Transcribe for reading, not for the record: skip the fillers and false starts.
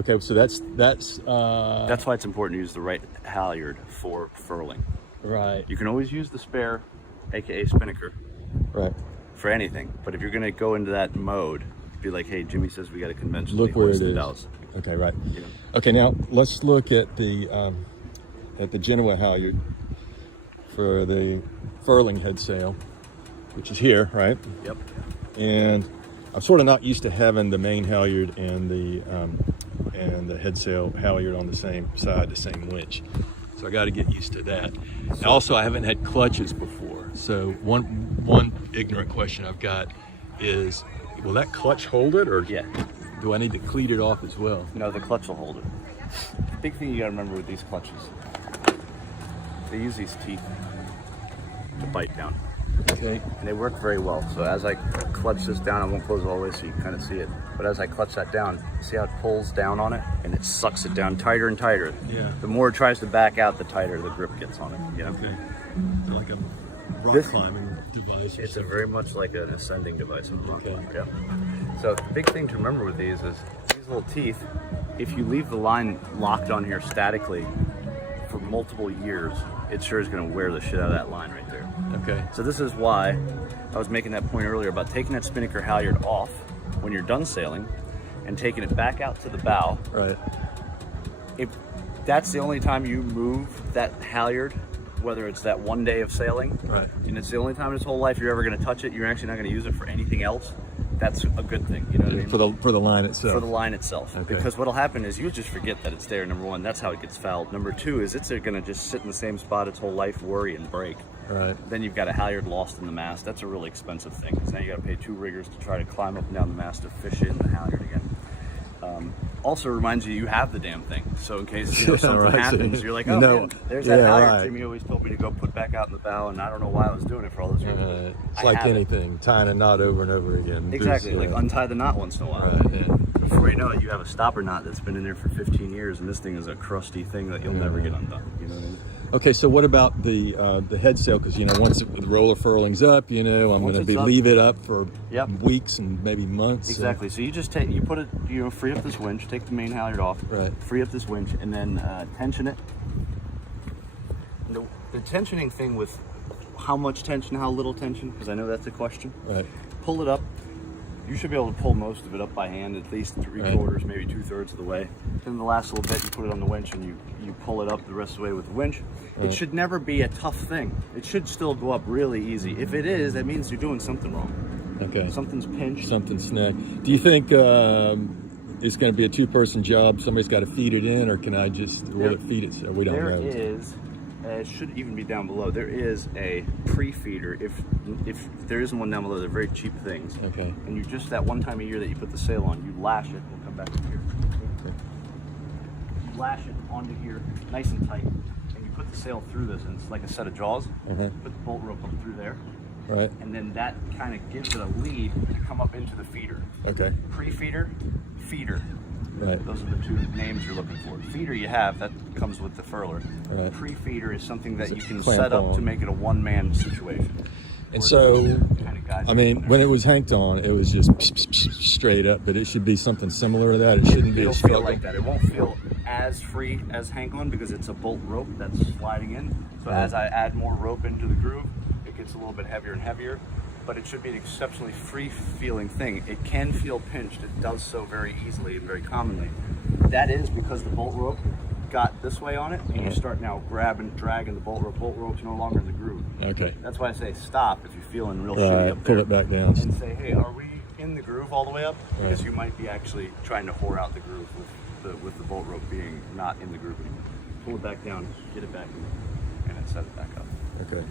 Okay, so that's why it's important to use the right halyard for furling. right. You can always use the spare, aka spinnaker, Right. for anything. But if you're gonna go into that mode, be like, hey, Jimmy says we got to conventionally Look where hoist it the is. bells. Okay, right. You know? Okay, now let's look at the Genoa halyard for the furling head sail, which is here, right? Yep. And I'm sort of not used to having the main halyard and the head sail halyard on the same side, the same winch. So I got to get used to that. And also, I haven't had clutches before. So one ignorant question I've got is, will that clutch hold it, or Yeah. do I need to cleat it off as well? No, the clutch will hold it. The big thing you got to remember with these clutches, they use these teeth to bite down. Okay. And they work very well. So as I clutch this down, I won't close it all the way so you can kind of see it. But as I clutch that down, see how it pulls down on it and it sucks it down tighter and tighter. Yeah. The more it tries to back out, the tighter the grip gets on it. You know? Okay. So like a rock This- climbing device. It's a very much like an ascending device. Okay. Yeah. So the big thing to remember with these is these little teeth, if you leave the line locked on here statically for multiple years, it sure is going to wear the shit out of that line right there. Okay. So this is why I was making that point earlier about taking that spinnaker halyard off when you're done sailing and taking it back out to the bow. Right. If that's the only time you move that halyard, whether it's that one day of sailing, Right. and it's the only time in its whole life you're ever going to touch it, you're actually not going to use it for anything else, that's a good thing. You know what I mean? For the line itself. For the line itself. Okay. Because what'll happen is you just forget that it's there, number one. That's how it gets fouled. Number two is it's going to just sit in the same spot its whole life, worry and break. Right. Then you've got a halyard lost in the mast. That's a really expensive thing, because now you got to pay 2 riggers to try to climb up and down the mast to fish in the halyard again. Also reminds you have the damn thing. So in case something right, happens, so you're like, oh man, there's that yeah, halyard right. Jimmy always told me to go put back out in the bow, and I don't know why I was doing it for all those years. It's I like have it. anything, tying a knot over and over again. Exactly, Just, like untie the knot once in a while. Right, yeah. Before you know it, you have a stopper knot that's been in there for 15 years, and this thing is a crusty thing that you'll never get undone. You know what I mean? Okay, so what about the head sail? Because once the roller furling's up, I'm Once going to it's up- leave it up for Yep. weeks and maybe months. Exactly. So you just put it, free up this winch, take the main halyard off, Right. free up this winch, and then tension it. The tensioning thing with how much tension, how little tension, because I know that's a question. Right. Pull it up. You should be able to pull most of it up by hand, at least 3/4, maybe 2/3 of the way. Then the last little bit, you put it on the winch and you pull it up the rest of the way with the winch. Right. It should never be a tough thing. It should still go up really easy. If it is, that means you're doing something wrong. Okay. Something's pinched. Something snagged. Do you think it's going to be a 2-person job? Somebody's got to feed it in, or can I just will it feed itself? We don't There know. is, it should even be down below. There is a pre-feeder. If there isn't one down below, they're very cheap things. Okay. And you just that one time a year that you put the sail on, you lash it. We'll come back to here. Okay. You lash it onto here, nice and tight, and you put the sail through this, and it's like a set of jaws. Uh-huh. Put the bolt rope up through there, Right. and then that kind of gives it a lead to come up into the feeder. Okay. Pre-feeder, feeder. Right. Those are the two names you're looking for. Feeder you have, that comes with the furler. Right. Pre-feeder is something that you can clamp set up on. to make it a one-man situation. And Where so, kinda guides I you mean, from when there. it was hanked on, it was just straight up, but it should be something similar to that. It shouldn't be a It'll feel struggle. like that. It won't feel as free as hang on because it's a bolt rope that's sliding in. So Right. as I add more rope into the groove, it gets a little bit heavier and heavier, but it should be an exceptionally free-feeling thing. It can feel pinched. It does so very easily and very commonly. That is because the bolt rope got this way on it, and you start now grabbing, dragging the bolt rope. Bolt rope's no longer in the groove. Okay. That's why I say stop if you're feeling real shitty up Pull there. it back down. And say, hey, are we in the groove all the way up? Because Right. you might be actually trying to whore out the groove with the bolt rope being not in the groove anymore. Pull it back down, get it back in, and then set it back up. Okay.